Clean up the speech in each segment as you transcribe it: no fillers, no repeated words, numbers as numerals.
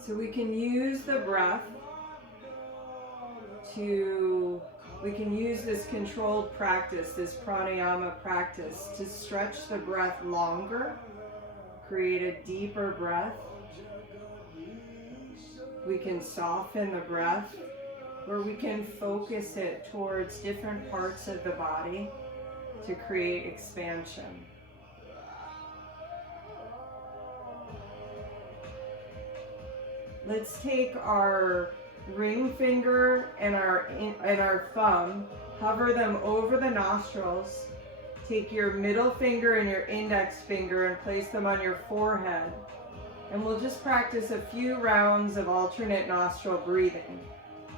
So we can use the breath we can use this controlled practice, this pranayama practice, to stretch the breath longer, create a deeper breath. We can soften the breath, or we can focus it towards different parts of the body to create expansion. Let's take our ring finger and our thumb, hover them over the nostrils. Take your middle finger and your index finger and place them on your forehead. And we'll just practice a few rounds of alternate nostril breathing.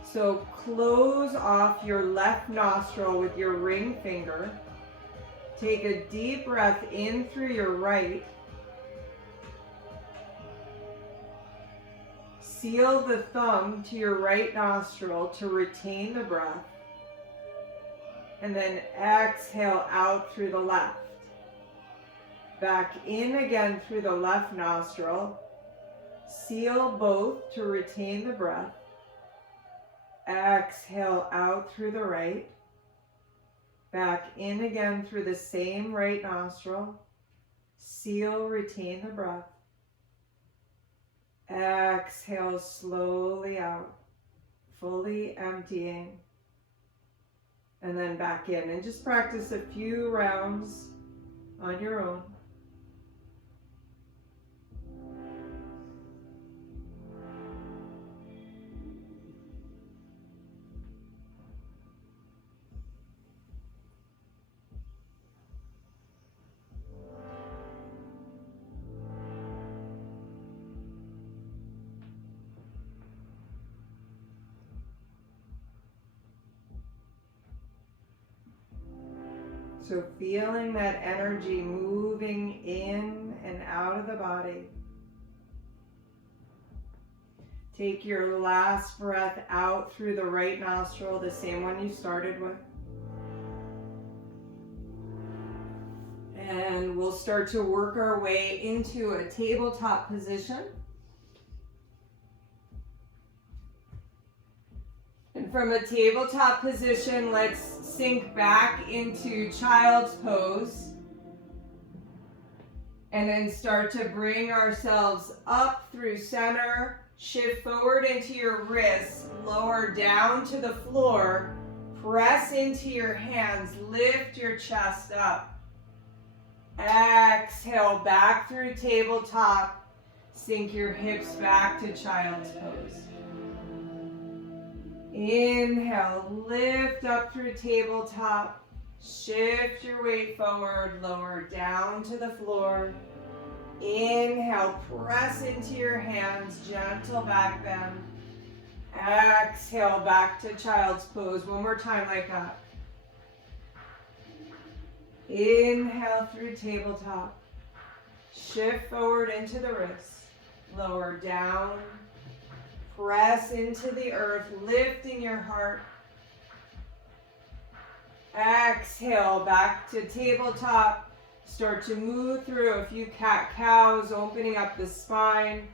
So close off your left nostril with your ring finger. Take a deep breath in through your right. Seal the thumb to your right nostril to retain the breath. And then exhale out through the left. Back in again through the left nostril. Seal both to retain the breath. Exhale out through the right. Back in again through the same right nostril. Seal, retain the breath. Exhale slowly out, fully emptying. And then back in. And just practice a few rounds on your own. So feeling that energy moving in and out of the body. Take your last breath out through the right nostril, the same one you started with. And we'll start to work our way into a tabletop position. And from a tabletop position, let's sink back into child's pose. And then start to bring ourselves up through center, shift forward into your wrists, lower down to the floor, press into your hands, lift your chest up. Exhale back through tabletop, sink your hips back to child's pose. Inhale, lift up through tabletop, shift your weight forward, lower down to the floor. Inhale, press into your hands, gentle back bend. Exhale, back to child's pose. One more time like that. Inhale through tabletop, shift forward into the wrists, lower down. Press into the earth, lifting your heart. Exhale, back to tabletop. Start to move through a few cat-cows, opening up the spine.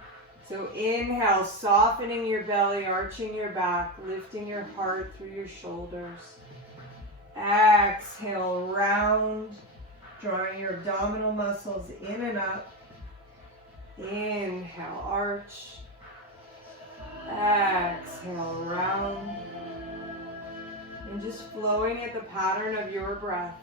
So inhale, softening your belly, arching your back, lifting your heart through your shoulders. Exhale, round, drawing your abdominal muscles in and up. Inhale, arch. Exhale, round. And just flowing at the pattern of your breath.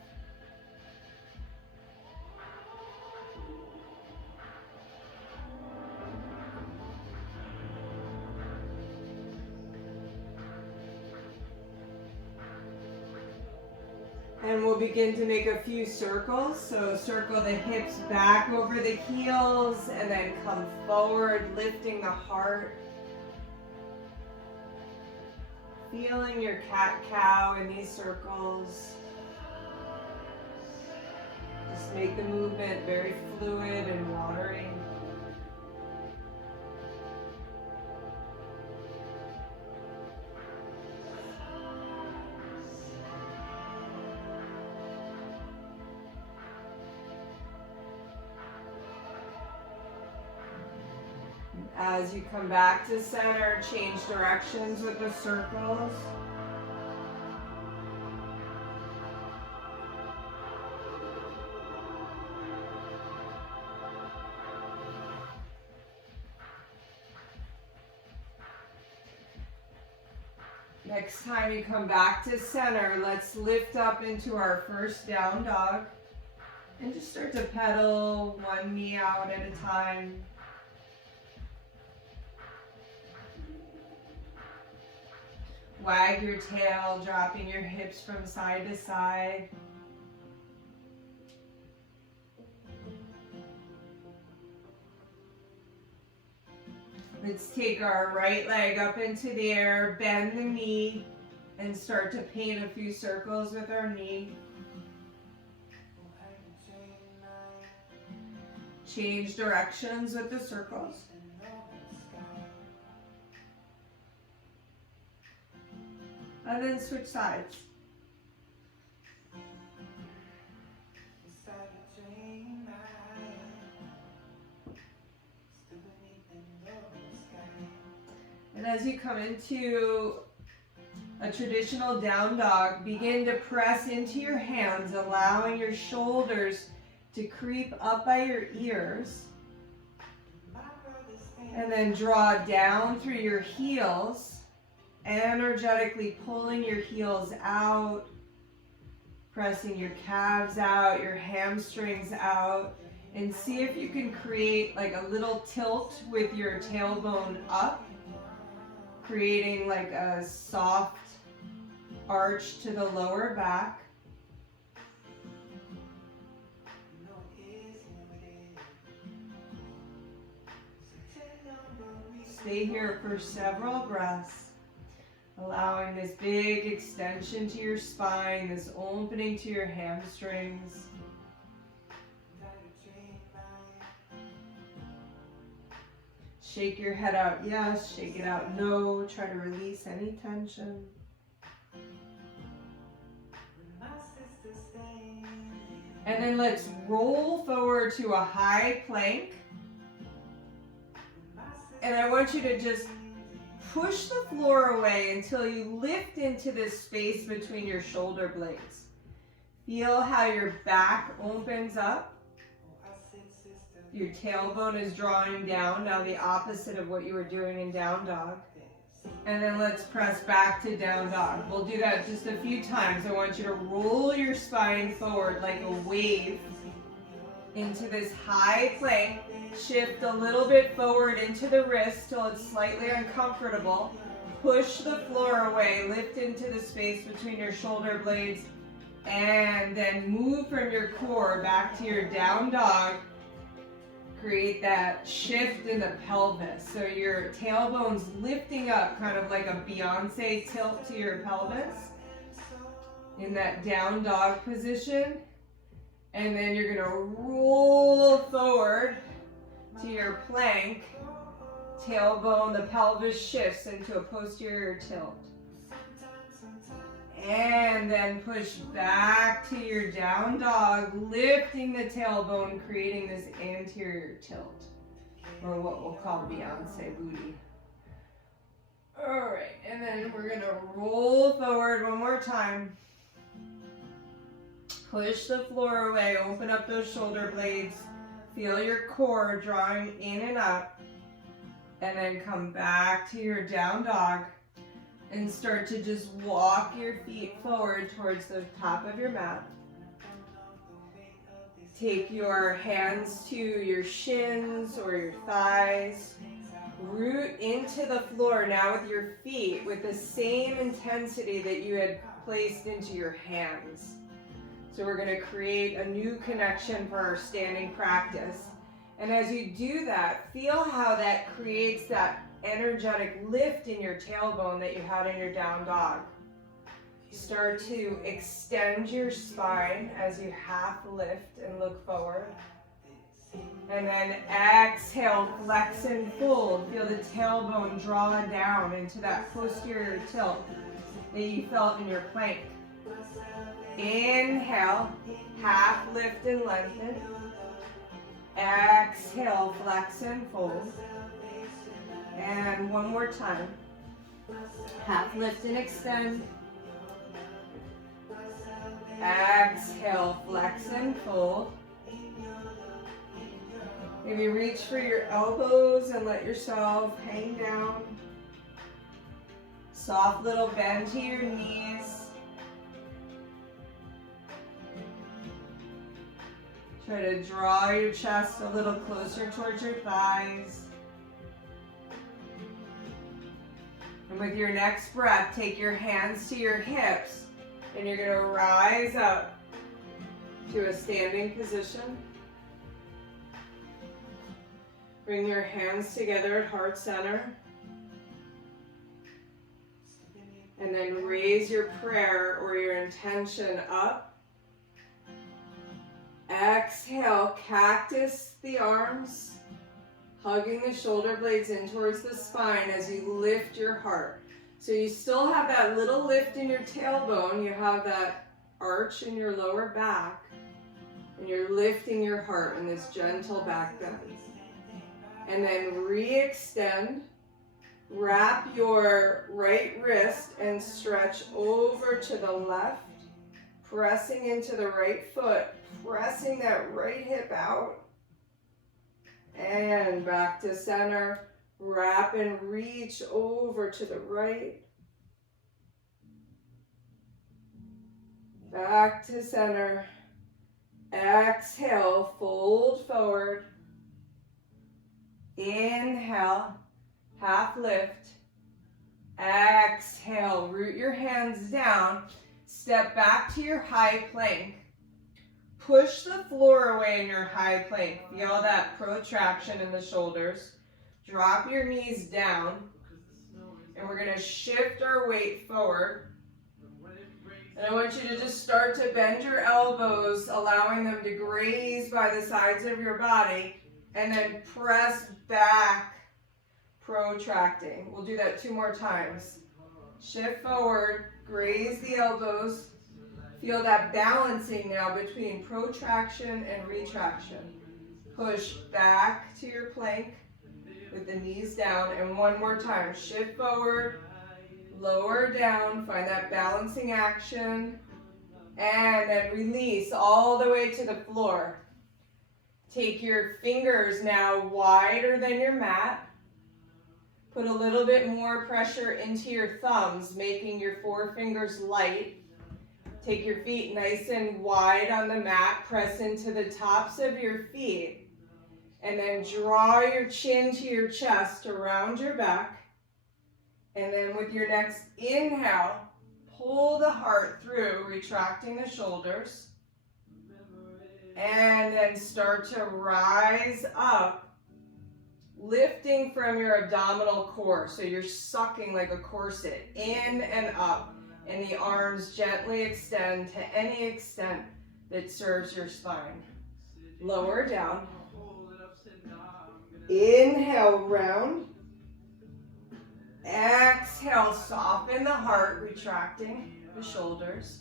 And we'll begin to make a few circles. So circle the hips back over the heels and then come forward, lifting the heart. Feeling your cat-cow in these circles. Just make the movement very fluid and watery. As you come back to center, change directions with the circles. Next time you come back to center, let's lift up into our first down dog and just start to pedal one knee out at a time. Wag your tail, dropping your hips from side to side. Let's take our right leg up into the air, bend the knee, and start to paint a few circles with our knee. Change directions with the circles. And then switch sides. And as you come into a traditional down dog, begin to press into your hands, allowing your shoulders to creep up by your ears. And then draw down through your heels, energetically pulling your heels out, pressing your calves out, your hamstrings out, and see if you can create like a little tilt with your tailbone up, creating like a soft arch to the lower back. Stay here for several breaths, allowing this big extension to your spine, this opening to your hamstrings. Shake your head out, yes. Shake it out, no. Try to release any tension. And then let's roll forward to a high plank. And I want you to just push the floor away until you lift into this space between your shoulder blades. Feel how your back opens up. Your tailbone is drawing down, now the opposite of what you were doing in down dog. And then let's press back to down dog. We'll do that just a few times. I want you to roll your spine forward like a wave into this high plank. Shift a little bit forward into the wrist till it's slightly uncomfortable. Push the floor away, lift into the space between your shoulder blades, and then move from your core back to your down dog. Create that shift in the pelvis. So your tailbone's lifting up, kind of like a Beyonce tilt to your pelvis in that down dog position. And then you're gonna roll forward to your plank. Tailbone, the pelvis shifts into a posterior tilt. And then push back to your down dog, lifting the tailbone, creating this anterior tilt, or what we'll call Beyonce booty. All right, and then we're gonna roll forward one more time. Push the floor away, open up those shoulder blades, feel your core drawing in and up, and then come back to your down dog. And start to just walk your feet forward towards the top of your mat. Take your hands to your shins or your thighs. Root into the floor now with your feet with the same intensity that you had placed into your hands. So we're going to create a new connection for our standing practice. And as you do that, feel how that creates that energetic lift in your tailbone that you had in your down dog. Start to extend your spine as you half lift and look forward. And then exhale, flex and fold. Feel the tailbone draw down into that posterior tilt that you felt in your plank. Inhale, half lift and lengthen. Exhale, flex and fold. And one more time. Half lift and extend. Exhale, flex and fold. Maybe reach for your elbows and let yourself hang down. Soft little bend to your knees. Try to draw your chest a little closer towards your thighs. And with your next breath, take your hands to your hips. And you're going to rise up to a standing position. Bring your hands together at heart center. And then raise your prayer or your intention up. Exhale, cactus the arms, hugging the shoulder blades in towards the spine as you lift your heart. So you still have that little lift in your tailbone, you have that arch in your lower back, and you're lifting your heart in this gentle back bend. And then re-extend, wrap your right wrist and stretch over to the left, pressing into the right foot, pressing that right hip out, and back to center. Wrap and reach over to the right. Back to center. Exhale, fold forward. Inhale, half lift. Exhale, root your hands down. Step back to your high plank. Push the floor away in your high plank. Feel that protraction in the shoulders. Drop your knees down, and we're going to shift our weight forward. And I want you to just start to bend your elbows, allowing them to graze by the sides of your body, and then press back, protracting. We'll do that 2 more times. Shift forward, graze the elbows. Feel that balancing now between protraction and retraction. Push back to your plank with the knees down, and one more time. Shift forward, lower down, find that balancing action, and then release all the way to the floor. Take your fingers now wider than your mat. Put a little bit more pressure into your thumbs, making your forefingers light. Take your feet nice and wide on the mat, press into the tops of your feet. And then draw your chin to your chest around your back. And then with your next inhale, pull the heart through, retracting the shoulders. And then start to rise up, lifting from your abdominal core. So you're sucking like a corset, in and up. And the arms gently extend to any extent that serves your spine. Lower down. Inhale, round. Exhale, soften the heart, retracting the shoulders.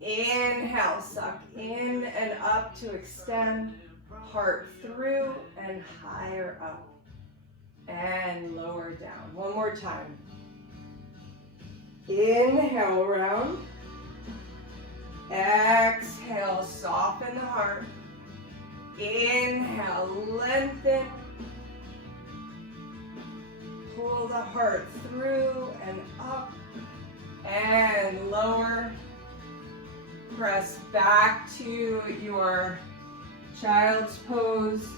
Inhale, suck in and up to extend. Heart through and higher up. And lower down. One more time. Inhale, round. Exhale, soften the heart. Inhale, lengthen. Pull the heart through and up and lower. Press back to your child's pose.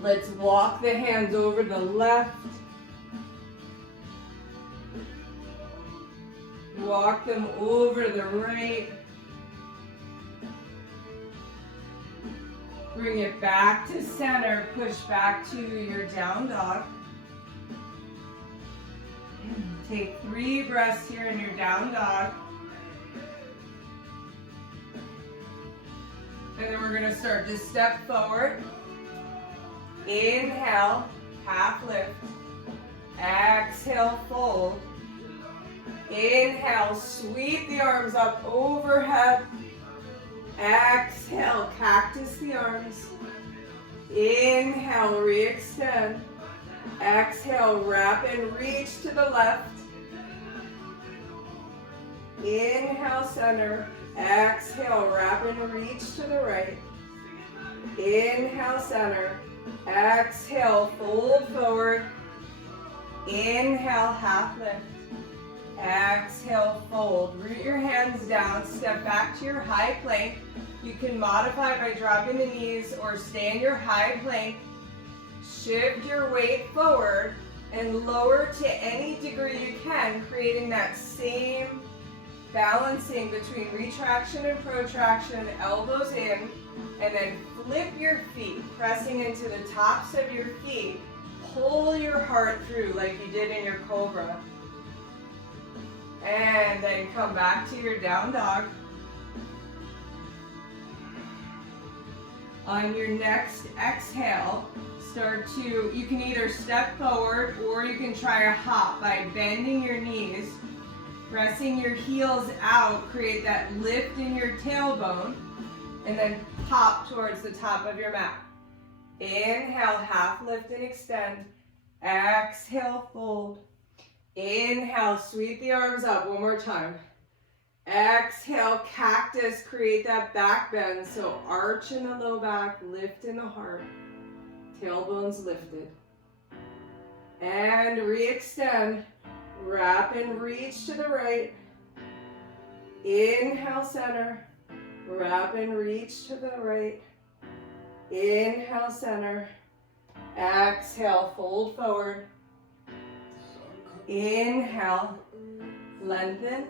Let's walk the hands over the left. Walk them over the right. Bring it back to center. Push back to your down dog. Take 3 breaths here in your down dog. And then we're going to start to step forward. Inhale, half lift. Exhale, fold. Inhale, sweep the arms up overhead. Exhale, cactus the arms. Inhale, re-extend. Exhale, wrap and reach to the left. Inhale, center. Exhale, wrap and reach to the right. Inhale, center. Exhale, fold forward. Inhale, half lift. Exhale, fold. Root your hands down. Step back to your high plank. You can modify by dropping the knees or stay in your high plank. Shift your weight forward and lower to any degree you can, creating that same balancing between retraction and protraction, elbows in, and then flip your feet, pressing into the tops of your feet. Pull your heart through like you did in your cobra. And then come back to your down dog. On your next exhale, you can either step forward or you can try a hop by bending your knees, pressing your heels out, create that lift in your tailbone, and then hop towards the top of your mat. Inhale, half lift and extend. Exhale, fold. Inhale, sweep the arms up one more time. Exhale, cactus, create that back bend. So arch in the low back, lift in the heart. Tailbones lifted. And re-extend. Wrap and reach to the right. Inhale, center. Wrap and reach to the right. Inhale, center. Exhale, fold forward. Inhale, lengthen.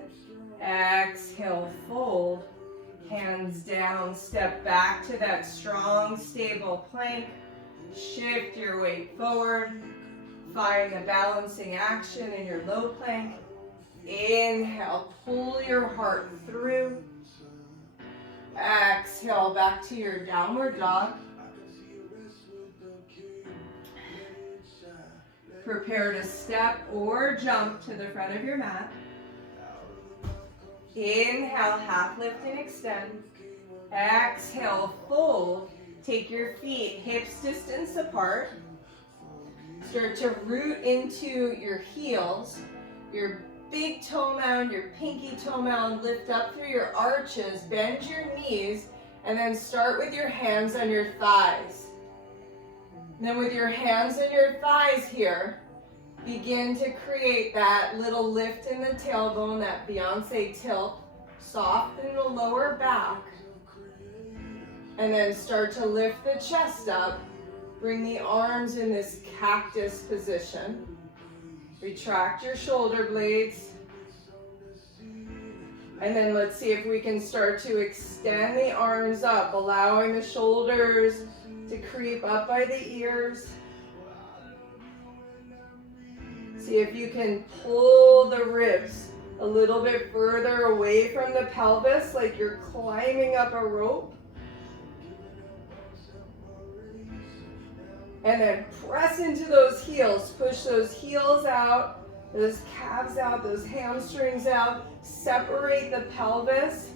Exhale, fold. Hands down, step back to that strong, stable plank. Shift your weight forward. Find the balancing action in your low plank. Inhale, pull your heart through. Exhale, back to your downward dog. Prepare to step or jump to the front of your mat. Inhale, half lift and extend. Exhale, fold. Take your feet hips distance apart. Start to root into your heels. Your big toe mound, your pinky toe mound, lift up through your arches, bend your knees, and then start with your hands on your thighs. And then with your hands on your thighs here, begin to create that little lift in the tailbone, that Beyonce tilt. Soften the lower back. And then start to lift the chest up. Bring the arms in this cactus position. Retract your shoulder blades. And then let's see if we can start to extend the arms up, allowing the shoulders to creep up by the ears. See if you can pull the ribs a little bit further away from the pelvis, like you're climbing up a rope. And then press into those heels. Push those heels out, those calves out, those hamstrings out. Separate the pelvis.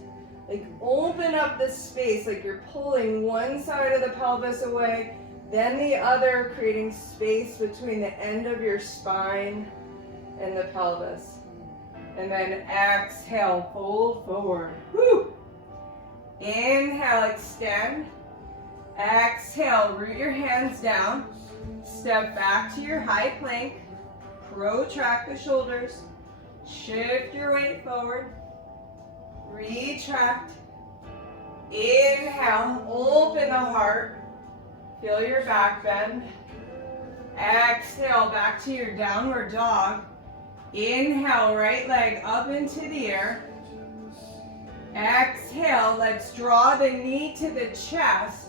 Like open up the space, like you're pulling one side of the pelvis away, then the other, creating space between the end of your spine and the pelvis. And then exhale, fold forward. Woo! Inhale, extend. Exhale, root your hands down. Step back to your high plank. Protract the shoulders. Shift your weight forward. Retract. Inhale, open the heart. Feel your back bend. Exhale, back to your downward dog. Inhale, right leg up into the air. Exhale, let's draw the knee to the chest.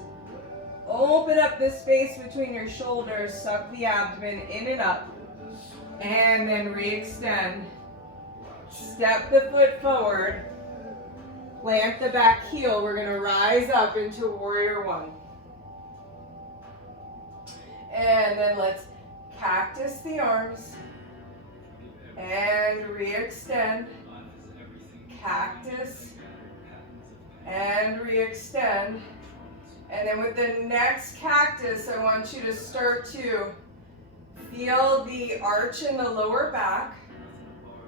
Open up the space between your shoulders, suck the abdomen in and up. And then re-extend. Step the foot forward. Plant the back heel. We're going to rise up into warrior one. And then let's cactus the arms. And re-extend. Cactus. And re-extend. And then with the next cactus, I want you to start to feel the arch in the lower back,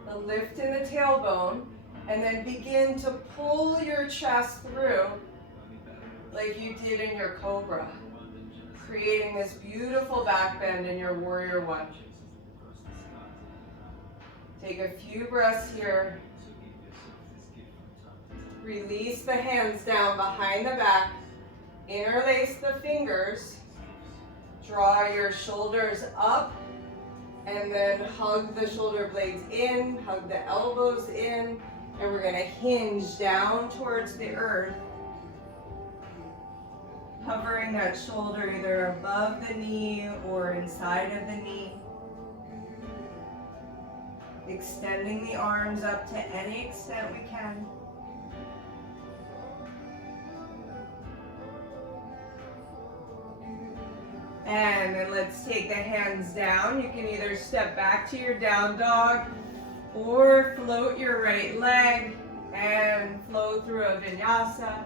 the lift in the tailbone, and then begin to pull your chest through like you did in your cobra, creating this beautiful back bend in your warrior one. Take a few breaths here. Release the hands down behind the back. Interlace the fingers. Draw your shoulders up. And then hug the shoulder blades in. Hug the elbows in. And we're going to hinge down towards the earth. Hovering that shoulder either above the knee or inside of the knee. Extending the arms up to any extent we can. And then let's take the hands down. You can either step back to your down dog or float your right leg and flow through a vinyasa,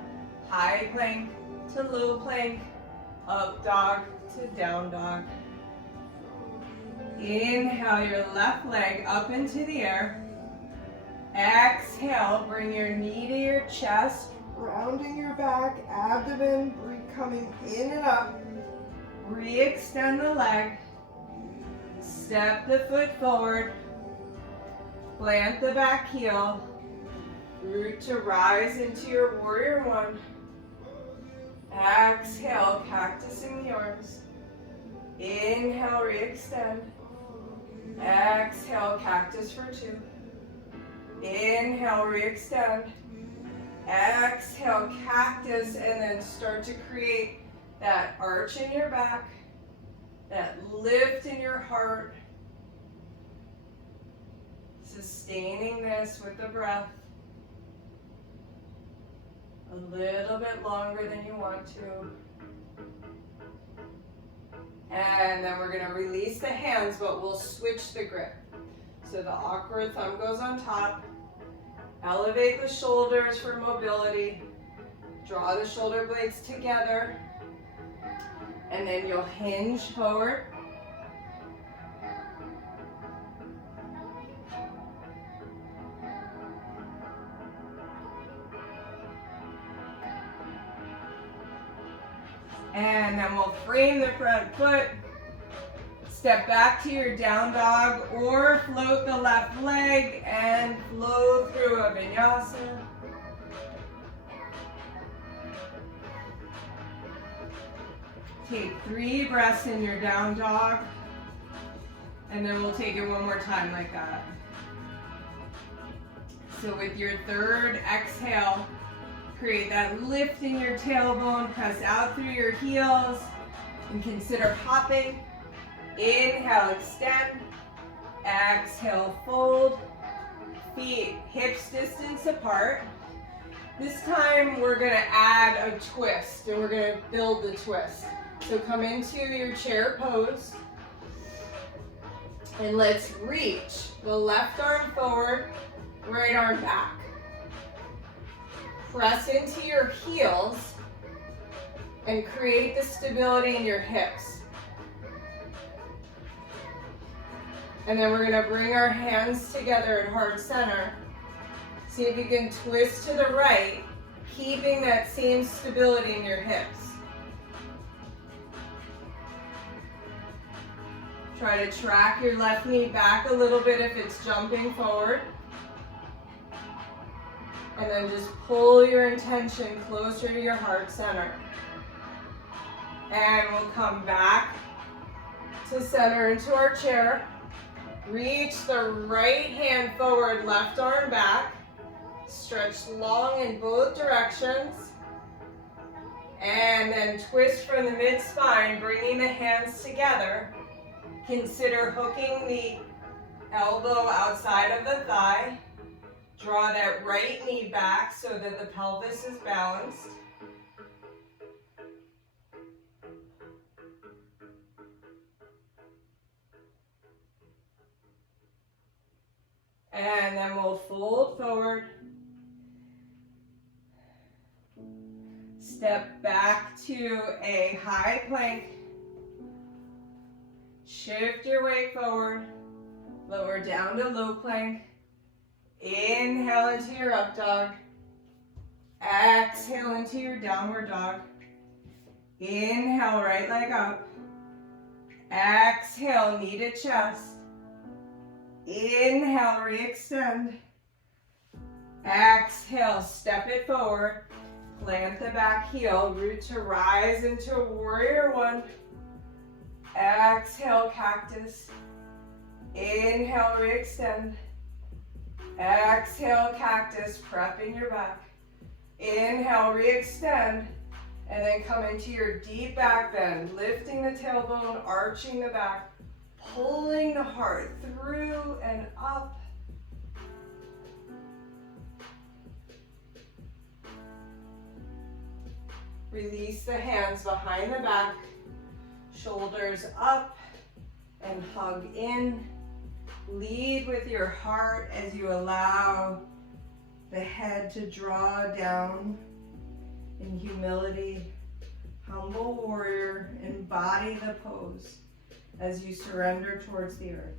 high plank to low plank, up dog to down dog. Inhale your left leg up into the air. Exhale, bring your knee to your chest, rounding your back, abdomen, coming in and up. Re-extend the leg. Step the foot forward. Plant the back heel. Root to rise into your warrior one. Exhale, cactusing the arms. Inhale, re-extend. Exhale, cactus for two. Inhale, re-extend. Exhale, cactus, and then start to create that arch in your back, that lift in your heart. Sustaining this with the breath. A little bit longer than you want to. And then we're going to release the hands, but we'll switch the grip. So the awkward thumb goes on top. Elevate the shoulders for mobility. Draw the shoulder blades together. And then you'll hinge forward. And then we'll frame the front foot. Step back to your down dog or float the left leg and flow through a vinyasa. Take 3 breaths in your down dog, and then we'll take it one more time like that. So with your third exhale, create that lift in your tailbone, press out through your heels, and consider hopping. Inhale, extend. Exhale, fold. Feet hips distance apart. This time we're going to add a twist, and we're going to build the twist. So come into your chair pose, and let's reach the left arm forward, right arm back. Press into your heels and create the stability in your hips. And then we're going to bring our hands together in heart center. See if you can twist to the right, keeping that same stability in your hips. Try to track your left knee back a little bit if it's jumping forward. And then just pull your intention closer to your heart center. And we'll come back to center into our chair. Reach the right hand forward, left arm back. Stretch long in both directions. And then twist from the mid-spine, bringing the hands together. Consider hooking the elbow outside of the thigh. Draw that right knee back so that the pelvis is balanced. And then we'll fold forward. Step back to a high plank. Shift your weight forward. Lower down to low plank. Inhale into your up dog. Exhale into your downward dog. Inhale, right leg up. Exhale, knee to chest. Inhale, re-extend. Exhale, step it forward. Plant the back heel, root to rise into warrior one. Exhale, cactus. Inhale, re-extend. Exhale, cactus, prepping your back. Inhale, re-extend, and then come into your deep back bend, lifting the tailbone, arching the back, pulling the heart through and up. Release the hands behind the back, shoulders up and hug in. Lead with your heart as you allow the head to draw down in humility. Humble warrior, embody the pose as you surrender towards the earth.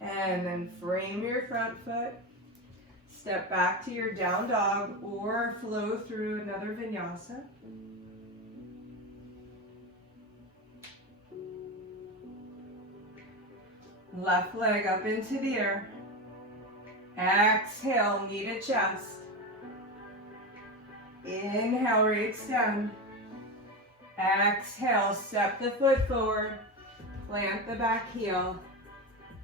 And then frame your front foot. Step back to your down dog or flow through another vinyasa. Left leg up into the air. Exhale, knee to chest. Inhale, re-extend. Exhale, step the foot forward. Plant the back heel.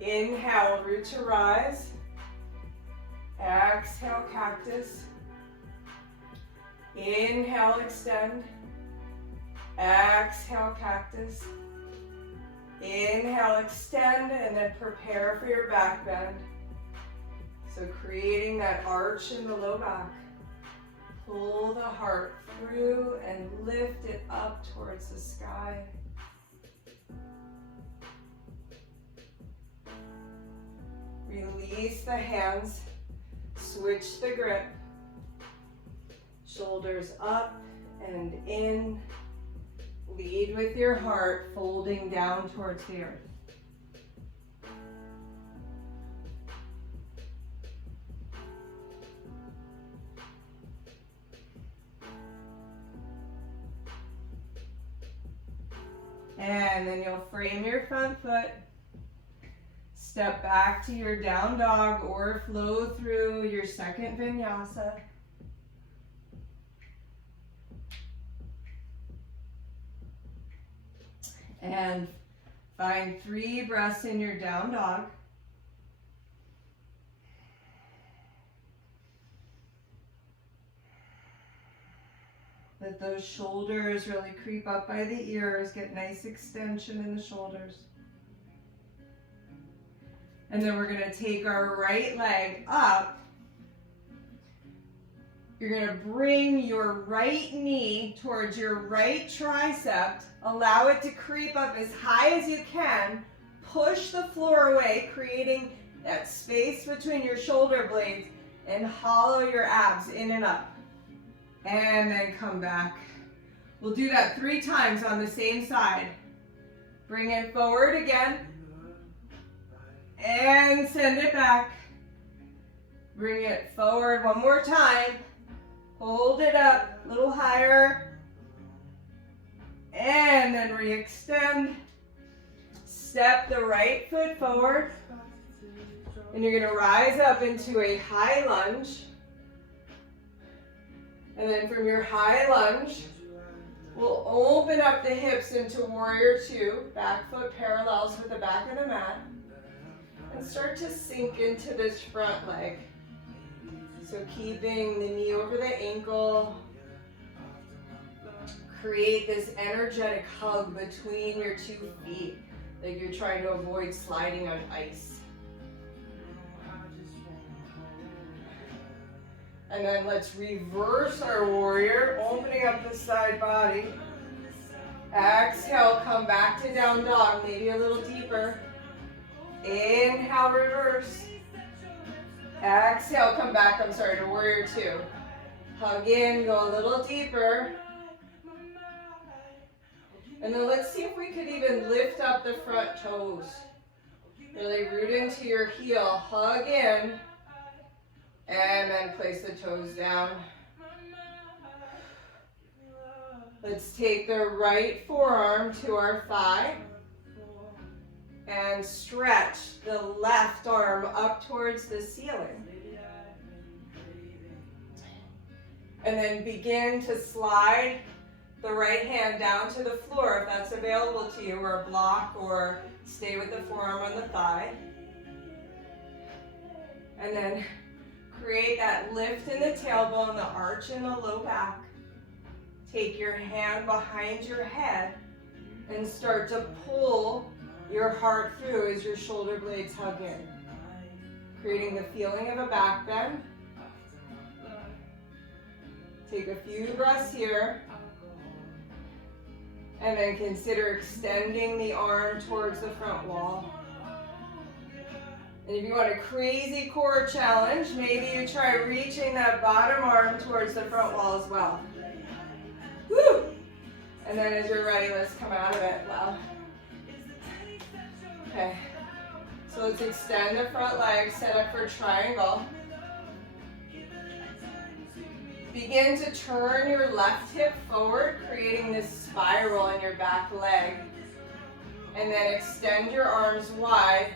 Inhale, root to rise. Exhale, cactus. Inhale, extend. Exhale, cactus. Inhale, extend, and then prepare for your back bend. So creating that arch in the low back. Pull the heart through and lift it up towards the sky. Release the hands. Switch the grip. Shoulders up and in. Lead with your heart, folding down towards the earth. And then you'll frame your front foot. Step back to your down dog or flow through your second vinyasa. And find 3 breaths in your down dog. Let those shoulders really creep up by the ears, get nice extension in the shoulders. And then we're gonna take our right leg up. You're gonna bring your right knee towards your right tricep. Allow it to creep up as high as you can. Push the floor away, creating that space between your shoulder blades, and hollow your abs in and up. And then come back. We'll do that 3 times on the same side. Bring it forward again. And send it back. Bring it forward one more time. Hold it up a little higher. And then re-extend. Step the right foot forward. And you're going to rise up into a high lunge. And then from your high lunge, we'll open up the hips into warrior 2. Back foot parallels with the back of the mat. And start to sink into this front leg. So keeping the knee over the ankle. Create this energetic hug between your 2 feet, like you're trying to avoid sliding on ice. And then let's reverse our warrior, opening up the side body. Exhale, come back to down dog, maybe a little deeper. Inhale, reverse. Exhale, come back, to warrior two. Hug in, go a little deeper. And then let's see if we could even lift up the front toes. Really root into your heel, hug in, and then place the toes down. Let's take the right forearm to our thigh and stretch the left arm up towards the ceiling. And then begin to slide the right hand down to the floor if that's available to you, or block, or stay with the forearm on the thigh. And then create that lift in the tailbone, the arch in the low back. Take your hand behind your head and start to pull your heart through as your shoulder blades hug in, creating the feeling of a back bend. Take a few breaths here, and then consider extending the arm towards the front wall. And if you want a crazy core challenge, maybe you try reaching that bottom arm towards the front wall as well. Woo! And then as you're ready, let's come out of it. Wow. Okay. So let's extend the front leg, set up for triangle. Begin to turn your left hip forward, creating this spiral in your back leg. And then extend your arms wide.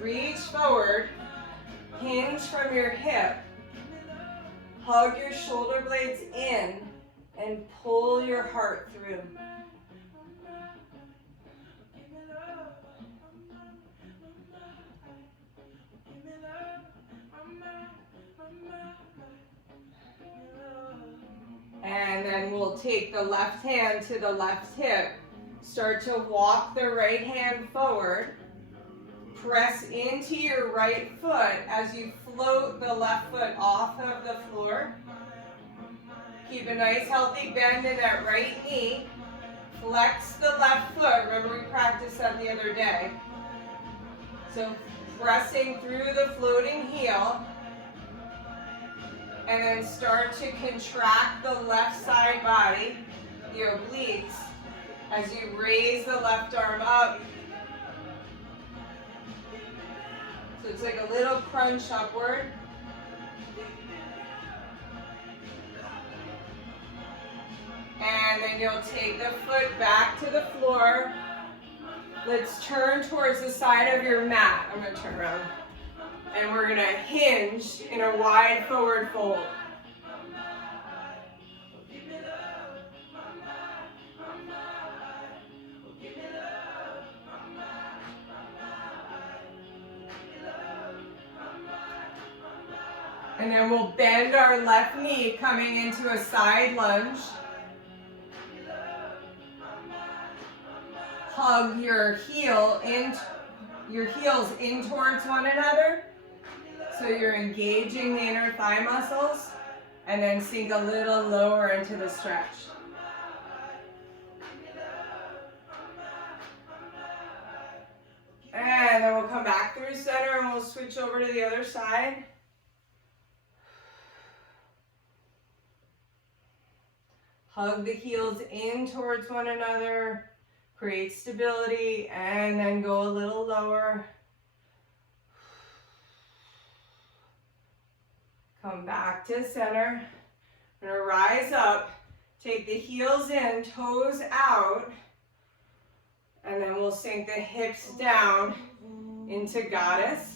Reach forward, hinge from your hip. Hug your shoulder blades in and pull your heart through. And then we'll take the left hand to the left hip. Start to walk the right hand forward. Press into your right foot as you float the left foot off of the floor. Keep a nice healthy bend in that right knee. Flex the left foot. Remember, we practiced that the other day. So pressing through the floating heel. And then start to contract the left side body, the obliques, as you raise the left arm up. So it's like a little crunch upward. And then you'll take the foot back to the floor. Let's turn towards the side of your mat. I'm going to turn around. And we're going to hinge in a wide forward fold. And then we'll bend our left knee coming into a side lunge. Hug your heels in towards one another. So you're engaging the inner thigh muscles, and then sink a little lower into the stretch. And then we'll come back through center and we'll switch over to the other side. Hug the heels in towards one another, create stability, and then go a little lower. Come back to center. I'm going to rise up, take the heels in, toes out, and then we'll sink the hips down into goddess.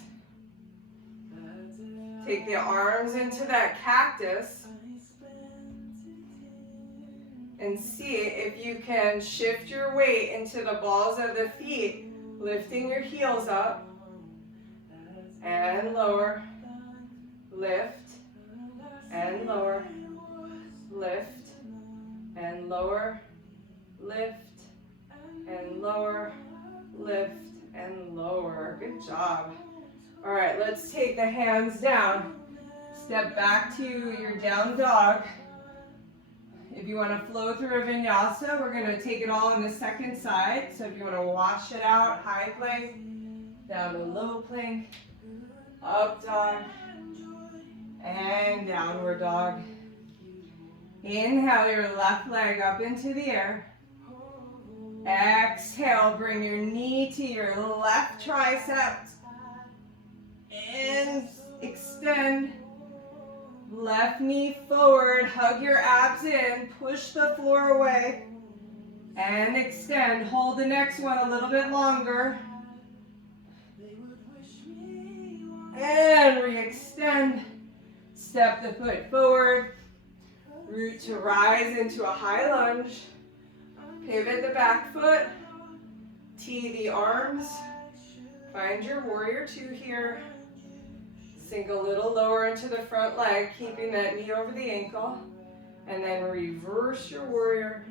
Take the arms into that cactus. And see if you can shift your weight into the balls of the feet, lifting your heels up and lower, lift and lower, lift and lower, lift and lower, lift and lower. Good job. All right, let's take the hands down. Step back to your down dog. If you want to flow through a vinyasa, we're going to take it all on the second side. So if you want to wash it out, high plank, Down to low plank, up dog, and downward dog. Inhale your left leg up into the air. Exhale, bring your knee to your left tricep. And extend. Left knee forward, hug your abs in, push the floor away. And extend, hold the next one a little bit longer. And re-extend. Step the foot forward. Root to rise into a high lunge. Pivot the back foot. Tee the arms. Find your warrior two here. Sink a little lower into the front leg, keeping that knee over the ankle. And then reverse your warrior.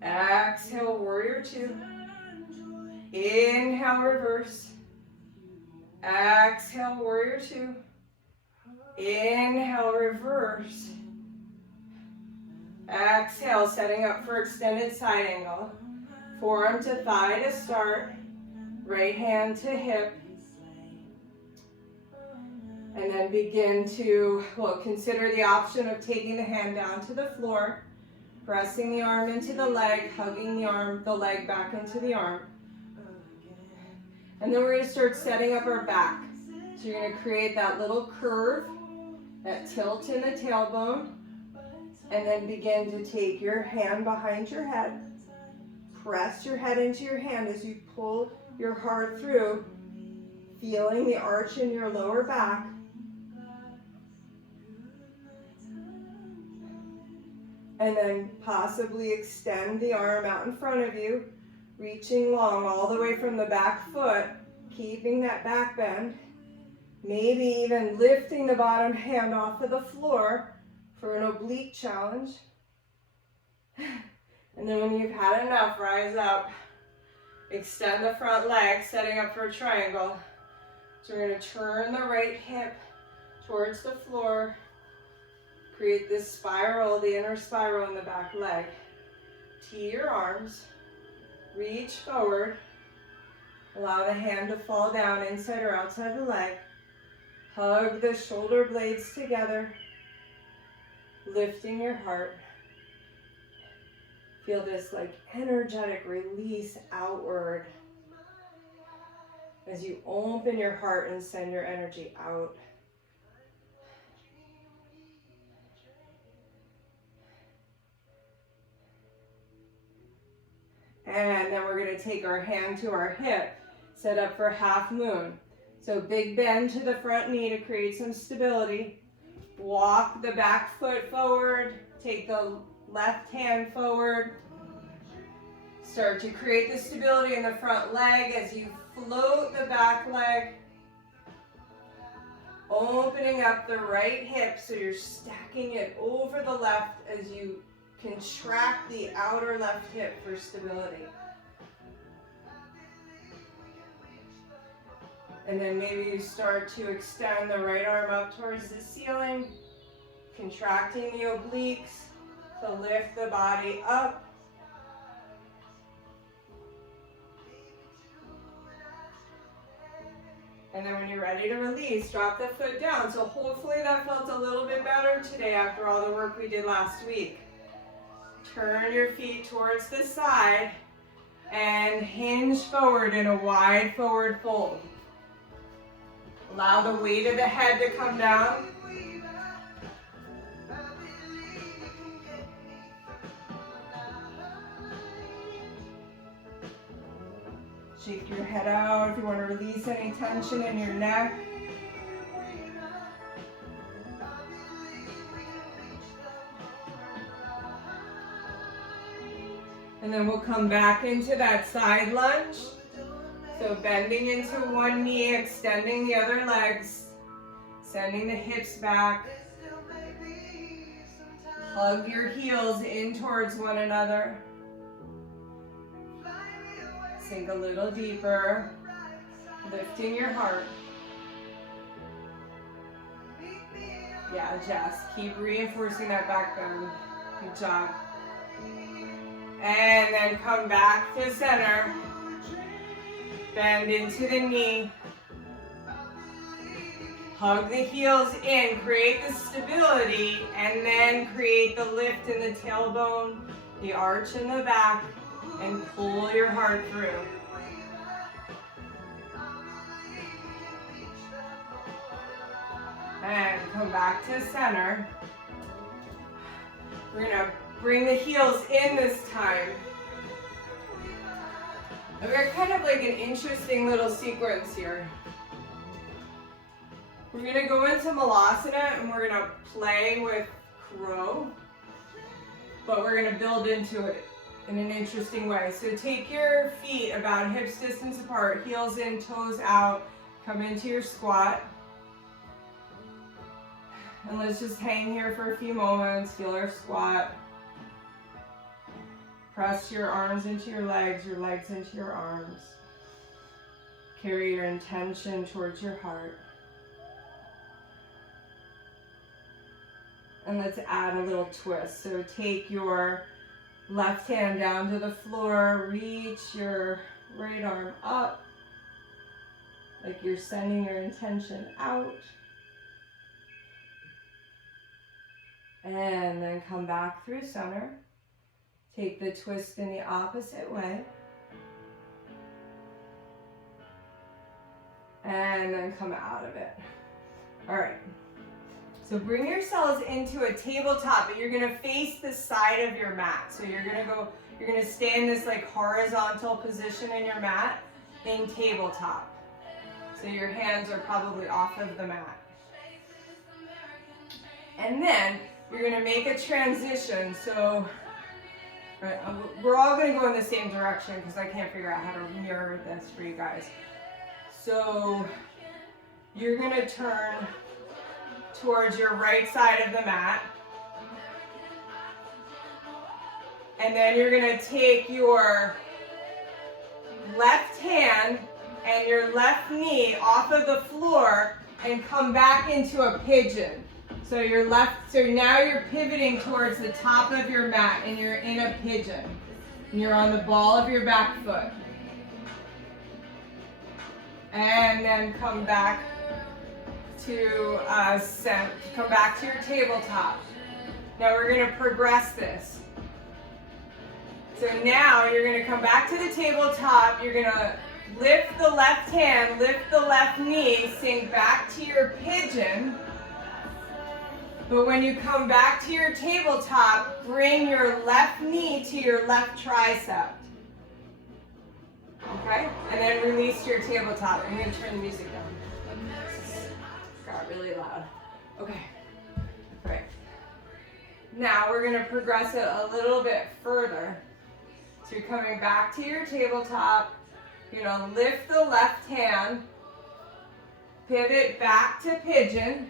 Exhale, warrior two. Inhale, reverse. Exhale, warrior two. Inhale, reverse. Exhale, setting up for extended side angle. Forearm to thigh to start. Right hand to hip. And then begin to, consider the option of taking the hand down to the floor, pressing the arm into the leg, hugging the leg back into the arm. And then we're going to start setting up our back. So you're going to create that little curve, that tilt in the tailbone, and then begin to take your hand behind your head. Press your head into your hand as you pull your heart through, feeling the arch in your lower back. And then possibly extend the arm out in front of you, reaching long all the way from the back foot, keeping that back bend. Maybe even lifting the bottom hand off of the floor for an oblique challenge. And then when you've had enough, rise up. Extend the front leg, setting up for a triangle. So we're going to turn the right hip towards the floor. Create this spiral, the inner spiral in the back leg. Tee your arms. Reach forward. Allow the hand to fall down inside or outside the leg. Hug the shoulder blades together. Lifting your heart. Feel this like energetic release outward as you open your heart and send your energy out. And then we're going to take our hand to our hip, set up for half moon. So big bend to the front knee to create some stability. Walk the back foot forward, take the left hand forward. Start to create the stability in the front leg as you float the back leg. Opening up the right hip so you're stacking it over the left as you contract the outer left hip for stability. And then maybe you start to extend the right arm up towards the ceiling, contracting the obliques to lift the body up. And then when you're ready to release, drop the foot down. So hopefully that felt a little bit better today after all the work we did last week. Turn your feet towards the side and hinge forward in a wide forward fold. Allow the weight of the head to come down. Shake your head out if you want to release any tension in your neck. And then we'll come back into that side lunge. So bending into one knee, extending the other legs, sending the hips back. Hug your heels in towards one another. Sink a little deeper, lifting your heart. Yeah, Jess, keep reinforcing that back bend. Good job. And then come back to center. Bend into the knee. Hug the heels in, create the stability, and then create the lift in the tailbone, the arch in the back, and pull your heart through. And come back to center. We're gonna bring the heels in this time. And we're kind of like an interesting little sequence here. We're gonna go into Malasana and we're gonna play with crow, but we're gonna build into it in an interesting way. So take your feet about hips distance apart, heels in, toes out, come into your squat. And let's just hang here for a few moments, feel our squat. Press your arms into your legs into your arms. Carry your intention towards your heart. And let's add a little twist. So take your left hand down to the floor, reach your right arm up, like you're sending your intention out. And then come back through center. Take the twist in the opposite way. And then come out of it. All right. So bring yourselves into a tabletop, but you're gonna face the side of your mat. So you're gonna stay in this like horizontal position in your mat in tabletop. So your hands are probably off of the mat. And then you're gonna make a transition. So we're all gonna go in the same direction because I can't figure out how to mirror this for you guys. So you're gonna turn towards your right side of the mat. And then you're gonna take your left hand and your left knee off of the floor and come back into a pigeon. So now you're pivoting towards the top of your mat and you're in a pigeon. And you're on the ball of your back foot. And then come back to come back to your tabletop. Now we're going to progress this. So now you're going to come back to the tabletop. You're going to lift the left hand, lift the left knee, sink back to your pigeon. But when you come back to your tabletop, bring your left knee to your left tricep. Okay? And then release your tabletop. I'm going to turn the music down. Got really loud. Okay. All right. Now we're going to progress it a little bit further. So you're coming back to your tabletop. You're going to lift the left hand, pivot back to pigeon.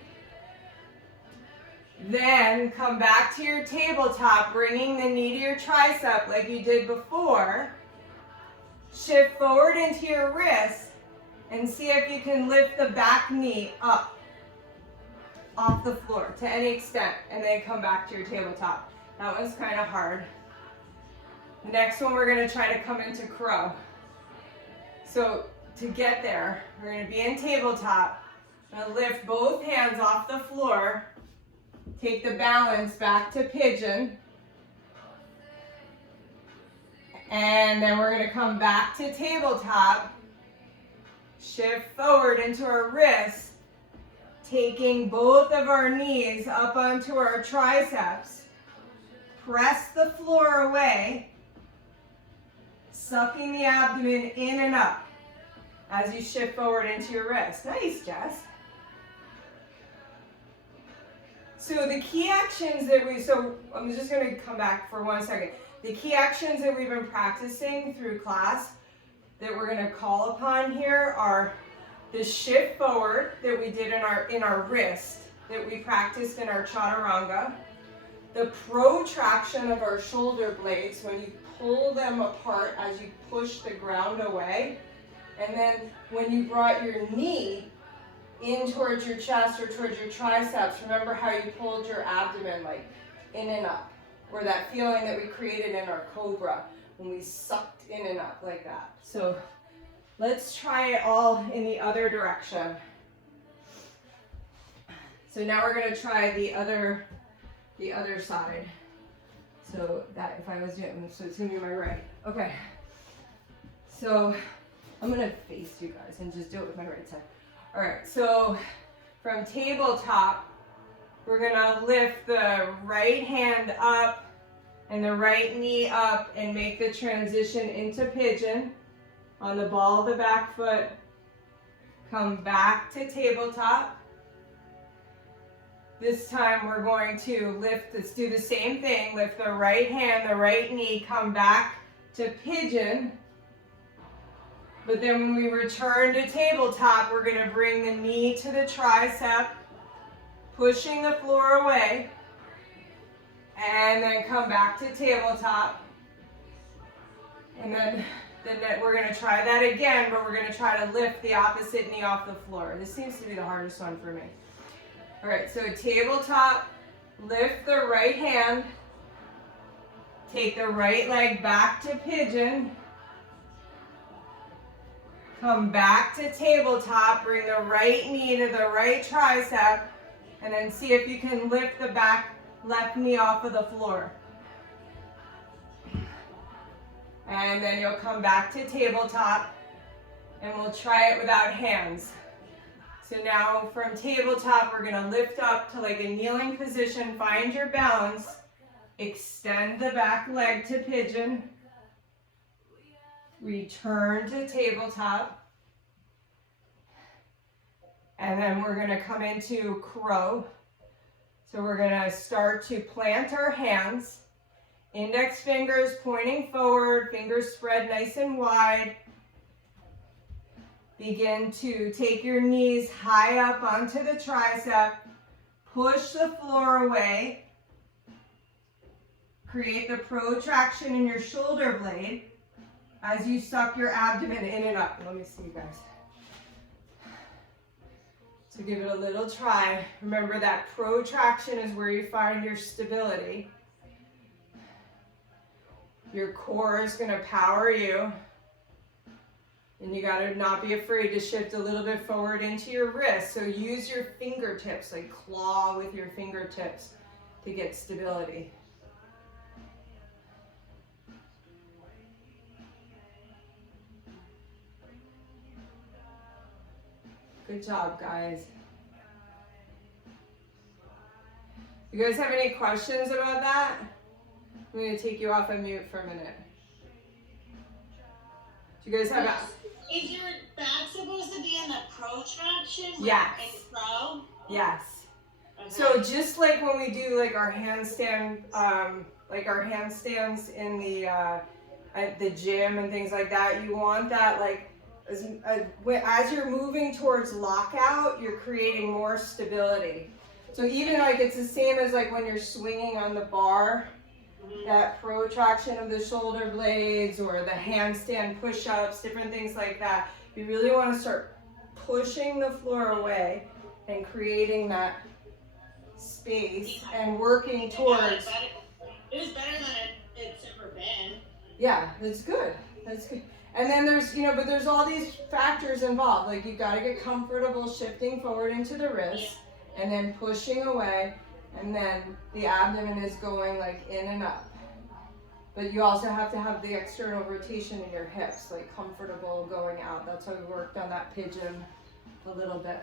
Then come back to your tabletop, bringing the knee to your tricep like you did before. Shift forward into your wrist and see if you can lift the back knee up off the floor to any extent, and then come back to your tabletop. That one's kind of hard. The next one, we're going to try to come into crow. So to get there, we're going to be in tabletop. I'm going to lift both hands off the floor. Take the balance back to pigeon. And then we're going to come back to tabletop. Shift forward into our wrist. Taking both of our knees up onto our triceps. Press the floor away. Sucking the abdomen in and up as you shift forward into your wrist. Nice, Jess. So the key actions that I'm just going to come back for 1 second. The key actions that we've been practicing through class that we're going to call upon here are the shift forward that we did in our wrist, that we practiced in our chaturanga, the protraction of our shoulder blades when you pull them apart as you push the ground away, and then when you brought your knee in towards your chest or towards your triceps, remember how you pulled your abdomen like in and up, or that feeling that we created in our cobra when we sucked in and up like that. So Let's try it all in the other direction. So now we're going to try the other side. So that if I was doing, so it's going to be my right. Okay. So I'm going to face you guys and just do it with my right side. All right. So from tabletop, we're going to lift the right hand up and the right knee up and make the transition into pigeon on the ball of the back foot. Come back to tabletop. This time we're going to lift, let's do the same thing. Lift the right hand, the right knee, come back to pigeon. But then when we return to tabletop, we're going to bring the knee to the tricep, pushing the floor away. And then come back to tabletop. And then we're going to try that again, but we're going to try to lift the opposite knee off the floor. This seems to be the hardest one for me. All right, so tabletop, lift the right hand, take the right leg back to pigeon, come back to tabletop, bring the right knee to the right tricep, and then see if you can lift the back left knee off of the floor. And then you'll come back to tabletop, and we'll try it without hands. So now from tabletop, we're going to lift up to like a kneeling position, find your balance, extend the back leg to pigeon, return to tabletop, and then we're going to come into crow. So we're going to start to plant our hands, index fingers pointing forward, fingers spread nice and wide. Begin to take your knees high up onto the tricep, push the floor away, create the protraction in your shoulder blade as you suck your abdomen in and up. Let me see you guys. So give it a little try. Remember that protraction is where you find your stability. Your core is going to power you. And you got to not be afraid to shift a little bit forward into your wrist. So use your fingertips, like claw with your fingertips to get stability. Good job, guys. You guys have any questions about that? I'm going to take you off of mute for a minute. Do you guys have Is your back supposed to be in the protraction? Yes. In crow? Yes. Okay. So just like when we do like our handstand, like our handstands in the at the gym and things like that, you want that like as you're moving towards lockout, you're creating more stability. So even like it's the same as like when you're swinging on the bar. That protraction of the shoulder blades or the handstand push-ups, different things like that. You really want to start pushing the floor away and creating that space and working towards. It was better than it's ever been. Yeah, that's good. That's good. And then there's, but there's all these factors involved. Like you got to get comfortable shifting forward into the wrist and then pushing away. And then the abdomen is going like in and up. But you also have to have the external rotation in your hips, like comfortable going out. That's how we worked on that pigeon a little bit.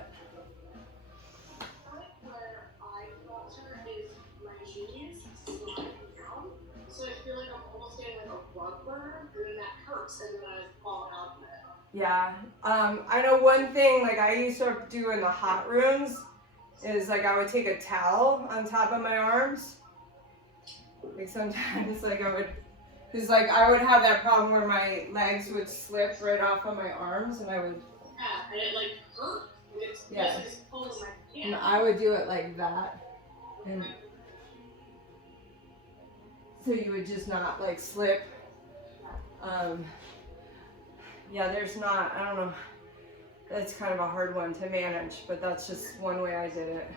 Where I falter is my knees sliding down. So I feel like I'm almost getting like a rubber, and then that hurts, and then I fall out of it. Yeah. I know one thing like I used to do in the hot rooms is like I would take a towel on top of my arms. Like sometimes like I would, because like I would have that problem where my legs would slip right off of my arms and I would. Yeah, and it like hurt. It's yeah. as cold as I can. And I would do it like that. And so you would just not like slip. Yeah, there's not, I don't know. That's kind of a hard one to manage, but that's just one way I did it.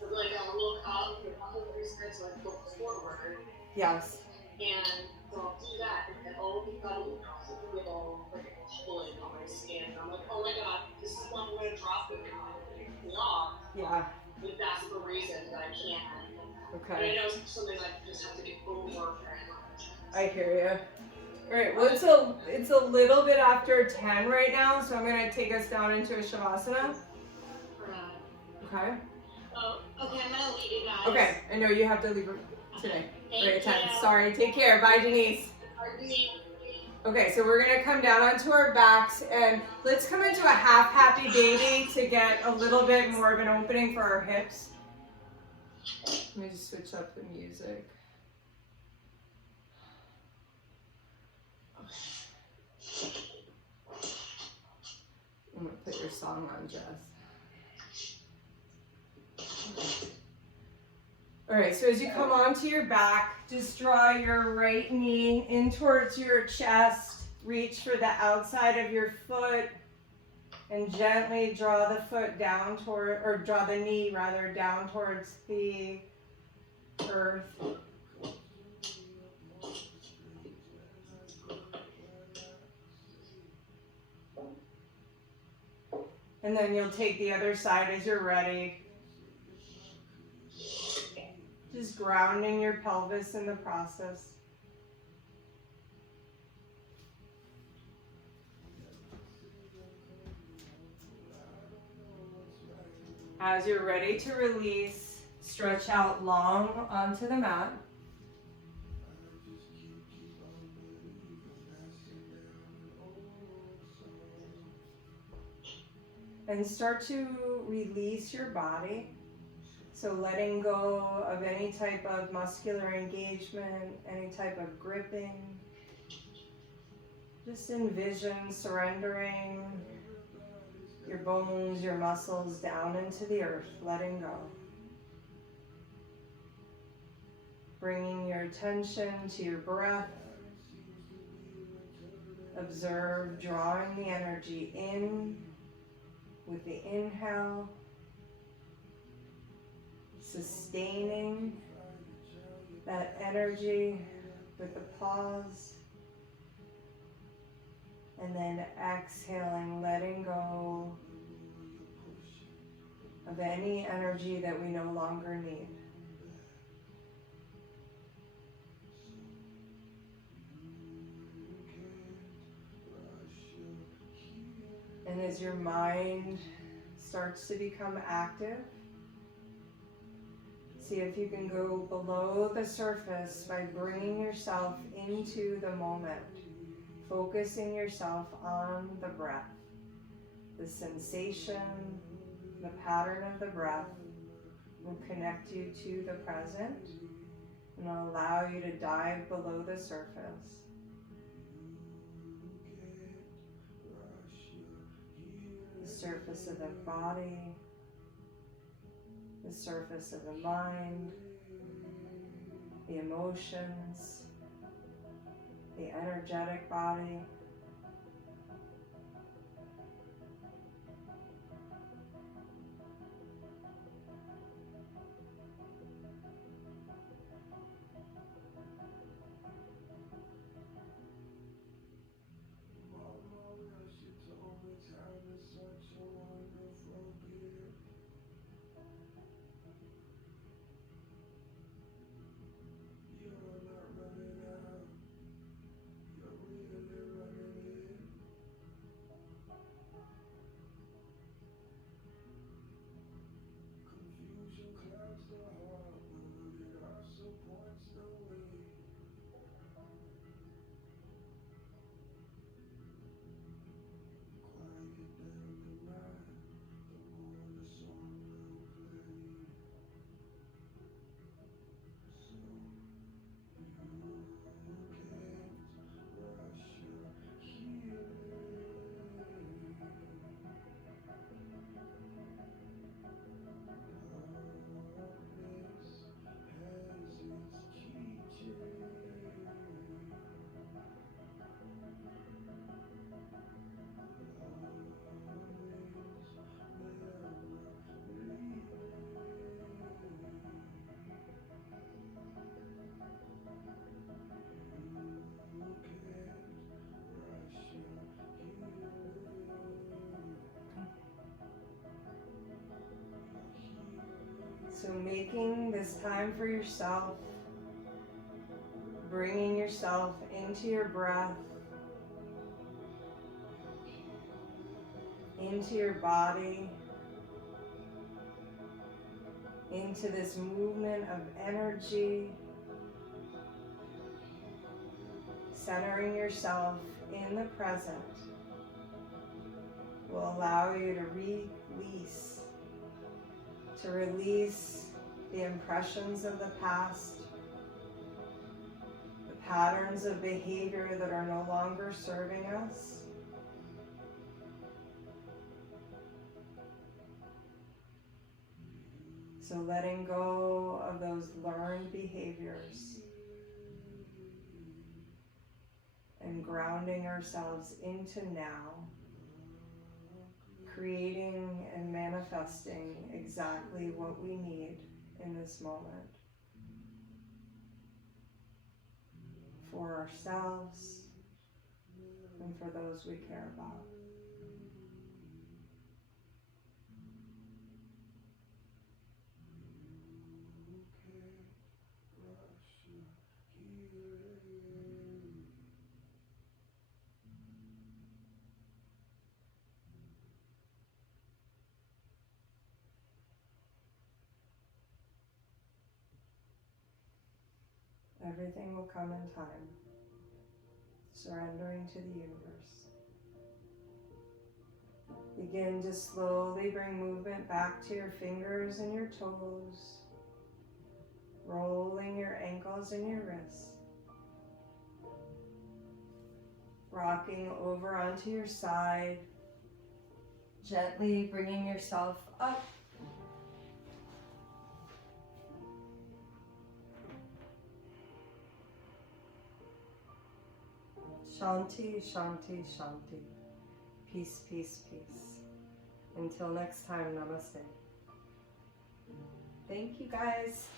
Like I'll look up, the whole wrist starts like look forward. Yes. And So I'll do that, and then all of a sudden, I'll feel like a pulling on my skin. And I'm like, oh my god, this is not going to drop it. It's pissing me off. Yeah. But that's the reason that I can't. Okay. And I know it's something I just have to get over. I hear you. All right, well, it's a little bit after 10 right now, so I'm going to take us down into a Shavasana. Okay. Oh, okay, I'm going to leave you guys. Okay, I know you have to leave today. Right at 10. You. Sorry, take care. Bye, Denise. Okay, so we're going to come down onto our backs, and let's come into a half happy baby to get a little bit more of an opening for our hips. Let me just switch up the music. I'm going to put your song on, Jess. All right, so as you come onto your back, just draw your right knee in towards your chest, reach for the outside of your foot, and gently draw the foot down toward, or draw the knee rather down towards the earth. And then you'll take the other side as you're ready. Just grounding your pelvis in the process. As you're ready to release, stretch out long onto the mat. And start to release your body. So letting go of any type of muscular engagement, any type of gripping. Just envision surrendering your bones, your muscles down into the earth, letting go. Bringing your attention to your breath. Observe drawing the energy in with the inhale. Sustaining that energy with the pause. And then exhaling, letting go of any energy that we no longer need. And as your mind starts to become active, see if you can go below the surface by bringing yourself into the moment, focusing yourself on the breath. The sensation, the pattern of the breath will connect you to the present and will allow you to dive below the surface. The surface of the body, the surface of the mind, the emotions, the energetic body. So making this time for yourself, bringing yourself into your breath, into your body, into this movement of energy, centering yourself in the present will allow you to release the impressions of the past, the patterns of behavior that are no longer serving us. So letting go of those learned behaviors and grounding ourselves into now, creating and manifesting exactly what we need in this moment for ourselves and for those we care about. Everything will come in time, surrendering to the universe. Begin to slowly bring movement back to your fingers and your toes, rolling your ankles and your wrists, rocking over onto your side, gently bringing yourself up. Shanti, Shanti, Shanti. Peace, peace, peace. Until next time, namaste. Thank you guys.